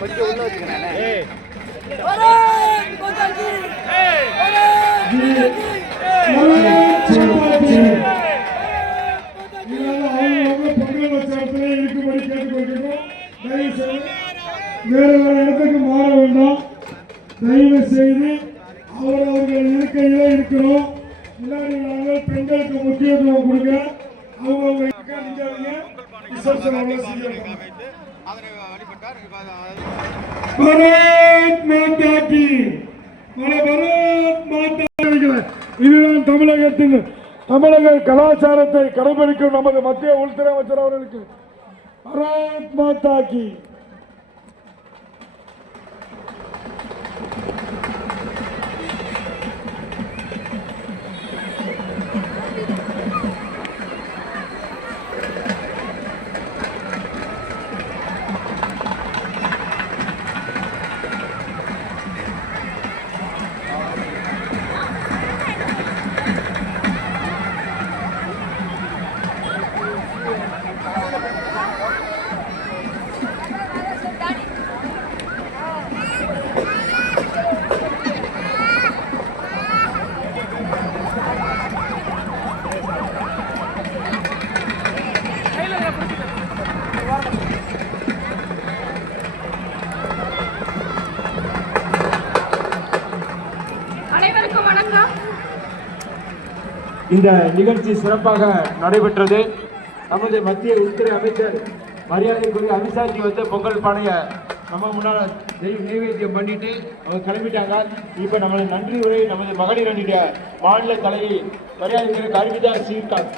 படிக்க உள்ள வச்சுக்கிறேன் வேறு வேறு இடத்துக்கு மாற வேண்டாம். தயவு செய்து அவர் அவர்கள் இருக்கையில இருக்கிறோம். முன்னாடி நாங்கள் பெண்களுக்கு முக்கியத்துவம் கொடுங்க அவங்க பாரத் மாதா கி. பாரத் மாதா இதுதான் தமிழகத்தின் தமிழக கலாச்சாரத்தை கடைபிடிக்கும் நமது மத்திய உள்துறை அமைச்சர் அவர்களுக்கு. பாரத் மாதா கி. இந்த நிகழ்ச்சி சிறப்பாக நடைபெற்றது. நமது மத்திய உள்துறை அமைச்சர் மரியாதைக்குரிய அமித்ஷாஜி வந்து பொங்கல் பானையை நம்ம முன்னால் நைவேத்தியம் பண்ணிட்டு அவங்க கிளம்பிட்டாங்க. இப்ப நம்மளை நன்றி உரை நமது மகளிரனுடைய மாநில தலைவி மரியாதைக்குரிய கருவிதா சீர்கான்